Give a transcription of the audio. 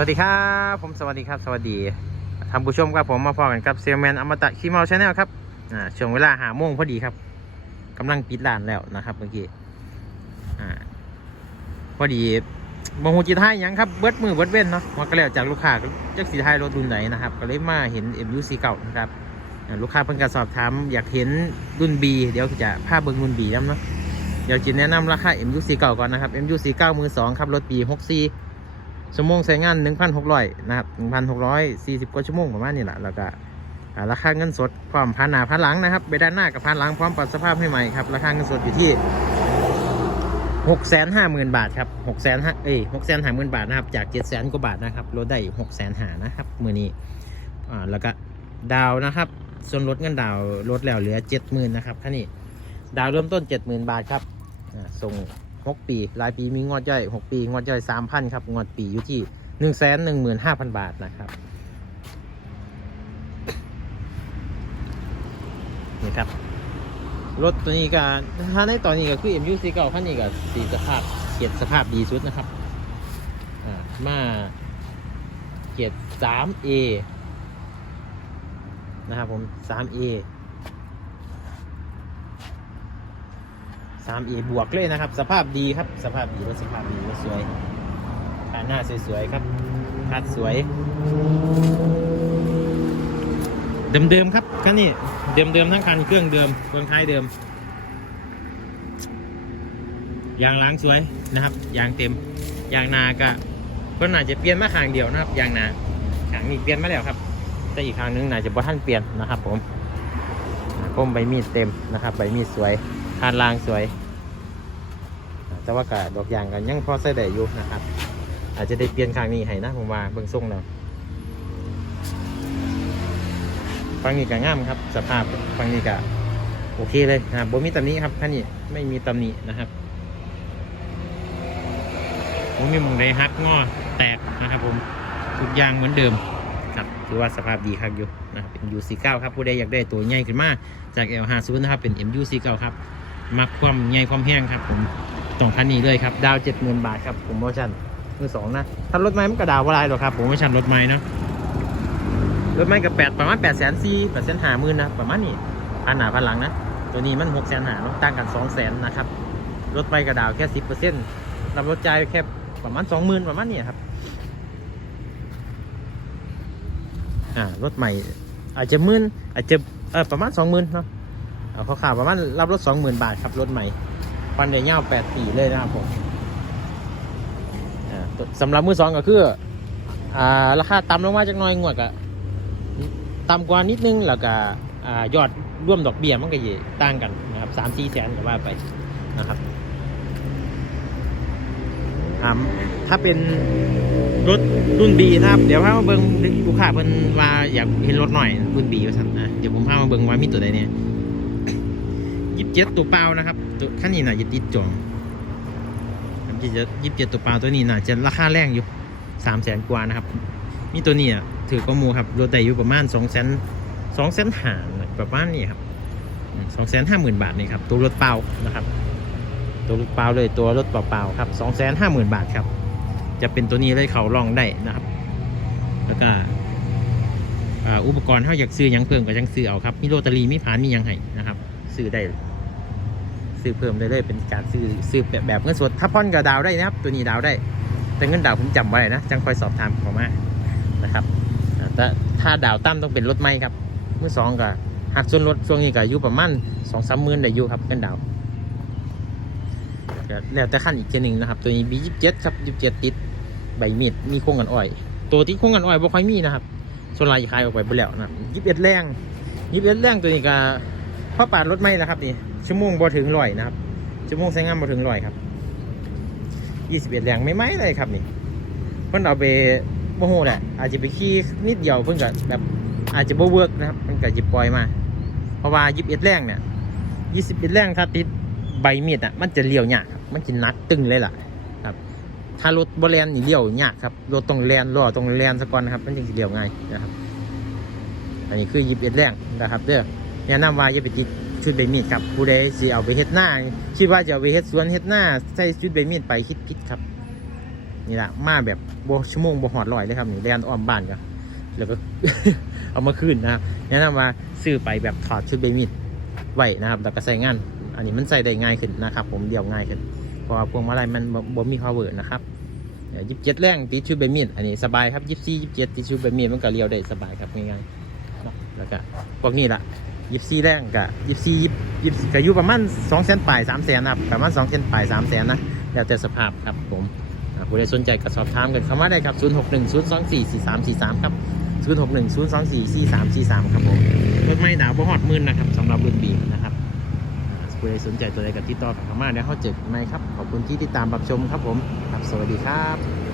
วัสดีครับ ผมสวัสดีครับ สวัสดีท่านผู้ชมครับผมมาพอกันกับเซลแมนอมตะคีมอลชาแนลครับอ่าช่วงเวลาหาโมงพอดีครับกำลังปิดร้านแล้วนะครับเมื่อกี้อ่าพอดีบงหูจิท้ายยังครับเบิดมือเบิดเว้นเนาะมาก็แล้วจากลูกค้าจากสีไทายรถรุ่นไหนนะครับ ก็เลยมาเห็น MU4 เก่านะครับอ่าลูกค้าเพิ่งกระสอบถามอยากเห็นรุ่น B เดี๋ยวจะภาพเบิ้งรุ่น B น้ำเนาะเดี๋ยวจิแนะนำราคา MU4 เก่าก่อนนะครับ MU4 เก้ามือสองครับรถปี64 ชั่วโมงใช้งาน 1,600 นะครับ 1,640 กว่าชั่วโมงประมาณนี้แหละแล้วก็ราคาเงินสดพร้อมผ่านหน้าผ่านหลังนะครับไปด้านหน้ากับผ่านหลังพร้อมปรับสภาพให้ใหม่ครับ ราคาเงินสดอยู่ที่650,000บาทครับ600,000เอ้ย650,000บาทนะครับ จาก700,000กว่าบาทนะครับลดได้650,000นะครับ มือนี้อ่าแล้วก็ดาวนะครับ ส่วนลดเงินดาวลดแล้วเหลือ70,000นะครับคันนี้ดาวเริ่มต้น70,000บาทครับอ่าส่ง หกปี รายปีมีงวดย่อยหกปีงวดย่อยสามพันครับงวดปีอยู่ที่หนึ่งแสนหนึ่งหมื่นห้าพันบาทนะครับนี่ครับ รถตัวนี้ก็ถ้าในตอนนี้ก็คือ MU 4 9คันนี้ก็สีสภาพเกียรติสภาพดีสุดนะครับมาเกียรติ 3A นะครับผม 3A 3A บวกเลยนะครับ สภาพดีครับ สภาพดีรถสภาพดีรถสวยขาหน้าสวยๆครับคัดสวย เดิมๆครับคันนี้เดิมๆทั้งคันเครื่องเดิมเครื่องท้ายเดิมยางล้างสวยนะครับยางเต็มยางนาก็เพิ่นอาจจะเปลี่ยนมาข้างเดียวนะครับยางนาข้างนี้เปลี่ยนมาแล้วครับ แต่อีกข้างนึงน่าจะบ่ท่านเปลี่ยนนะครับ ผมก้มใบมีดเต็มนะครับ ใบมีดสวย คานลางสวย แต่ว่ากะดอกยางกันยังพอใส่ได้อยู่นะครับ อาจจะได้เปลี่ยนข้างนี้ให้นะผมว่าเบิ่งทรงแล้วฟังนี้ก็งามครับ สภาพฟังนี้ก็โอเคเลยนะครับบ่มีตำหนี้ครับท่านนี้ไม่มีตำหนินะครับผมมีมุงใดฮักงอแตกนะครับผมทุกอย่างเหมือนเดิมครับถือว่าสภาพดีครับอยู่นะครับเป็น U49 ครับผู้ใดอยากได้ตัวใหญ่ขึ้นมาจาก L50 นะครับเป็น MU49 ครับ มักความใหญ่ความแห้งครับ ผมสองคันนี้เลยครับ ดาวเจ็ดหมื่นบาทครับผมโมชั่นมือสองนะถ้ารถไม้มันก็ดาวอะไรหรอกครับ ผมโมชั่นรถไม้เนาะรถไม้กับแปดประมาณแปดแสนสี่แปดแสนห้าหมื่นนะประมาณนี้พันหนาพันหลังนะตัวนี้มันหกแสนหาเนาะต่างกันสองแสนนะครับรถไม้กับดาวแค่สิบเปอร์เซ็นต์รับรถจ่ายแค่ประมาณสองหมื่นประมาณนี้ครับอ่ารถใหม่อาจจะมื่นอาจจะเออประมาณสองหมื่นเนาะ เอาเขาข่าวประมาณรับรถสองหมื่นบาทครับรถใหม่ฟันเดียเงาแปดปีเลยนะครับผมอ่าตัวสำหรับมือสองก็คืออ่าราคาต่ำลงมาจากน้อยงวดก็ต่ำกว่านิดนึงแล้วก็ยอดร่วมดอกเบี้ยมันก็จะต่างกันนะครับสามสี่แสนก็ว่าไปนะครับถามถ้าเป็นรถรุ่นบีนะครับ เดี๋ยวพามาเบิ้งลูกค้าเพิ่นว่าอยากเห็นรถหน่อยรุ่นบีว่าสั่นนะเดี๋ยวผมพามาเบิ้งว่ามีตัวใดเนี่ย บเจ็ดตัวเปล่านะครับตัวขั้นนี้น่าจะติดจองยิบเจ็ดยิบเจ็ดตัวเปล่าตัวนี้น่าจะราคาแรงอยู่สามแสนกว่านะครับ มีตัวนี้ถือกระมูครับรถแต่อยู่ประมาณสองแสนสองแสนหาประมาณนี้ครับสองแสนห้าหมื่นบาทนี่ครับตัวรถเปล่านะครับ ตัวรถเปล่าเลยตัวรถเปล่าๆครับสองแสนห้าหมื่นบาทครับ จะเป็นตัวนี้เลยเขาลองได้นะครับ แล้วก็อุปกรณ์เขาอยากซื้อยังเพิ่มก็ยังซื้อเอาครับ มีโรตารีมีผานมียังไห้นะครับ ซื้อได้ ซื้อเพิ่มได้เลยเป็นการซื้อซื้อแบบแบบเงินสดถ้าพ่อนกับดาวได้นะครับ ตัวนี้ดาวได้ แต่เงินดาวผมจำไว้นะจังคอยสอบถามผมมานะครับแต่ถ้าดาวตั้มต้องเป็นรถไหมครับเมื่อสองกับหักส่วนรถช่วงนี้ก็อยู่ประมาณสองสามหมื่นได้อยู่ครับเงินดาวแล้วแต่ขั้นอีกทีหนึ่งนะครับ ตัวนี้บียี่สิบเจ็ดครับยี่สิบเจ็ดติดใบมีดมีโค้งกันอ้อย ตัวที่โค้งกันอ้อยบ่ค่อยมีนะครับส่วนลายขายออกไปไปแล้วนะยี่สิบเอ็ดแรงยี่สิบเอ็ดแรงตัวนี้ก็พ่อปาดรถไม่นะครับนี่ ชั่วโมงบ่ถึงร้อยนะครับ ชั่วโมงใช้งานบ่ถึงร้อยครับยี่สิบเอ็ดแรงไม่ไหมเลยครับนี่ เพิ่นเอาไปโมโหแหละอาจจะไปขี่นิดเดียวเพิ่นก็แบบอาจจะบ่เวิร์กนะครับมันก็จะปล่อยมา เพราะว่ายี่สิบเอ็ดแรงเนี่ยยี่สิบเอ็ดแรงถ้าติดใบมีดอะมันจะเลี้ยวยากครับมันจะนักตึงเลยล่ะครับ ถ้ารถบ่แลนนี่เลี้ยวยากครับรถต้องแลนล้อต้องแลนสะก่อนนะครับ มันจึงสิเลี้ยวง่ายนะครับ อันนี้คือยิบเอ็ดแรงนะครับเด้อแนะนำว่าอย่าไปติด ชุดใบมีดครับผู้ใดสิเอาไปเฮ็ดหน้าคิดว่าจะเอาไปเฮ็ดสวนเฮ็ดหน้าใส่ชุดใบมีดไปคิดผิดครับ นี่แหละมาแบบบชั่วโมงบหอดลอยเลยครับนี่แลนอ้อมบ้านกันแล้วก็เอามาคืนนะครับแนะนำว่าซื้อไปแบบถอดชุดเบมิดไว้นะครับแล้วก็ใส่งาน อันนี้มันใส่ได้ง่ายขึ้นนะครับ ผมเดี่ยวง่ายขึ้นเพราะว่าพวงมาลัยมันบ่มี power นะครับยิบเจ็ดแรงติดชุดเบมิดอันนี้สบายครับยิบซี่ยิบเจ็ดติดชุดเบมิดมันก็เลี้ยวได้สบายครับง่ายๆแล้วก็พวกนี้ละ ยิบซี่แรงกับยิบซี่ยิบยิบก็อยู่ประมาณสองแสนปลายสามแสนนะครับประมาณสองแสนปลายสามแสนนะแล้วแต่สภาพครับผมอ่าผู้ใดสนใจก็สอบถามกันเข้ามาได้ครับ 0 6 1 0 2 4 4 3 4 3 ครับ 0 6 1 0 2 4 4 3 4 3 ครับผมรถไม่หนาวบ่ฮอดมืนนะครับสำหรับรุ่นบีนะครับอ่าผู้ใดสนใจตัวใดก็ติดต่อกันเข้ามาเดี๋ยวเขาเจอกันไหมครับ ขอบคุณที่ติดตามรับชมครับผม ครับ สวัสดีครับ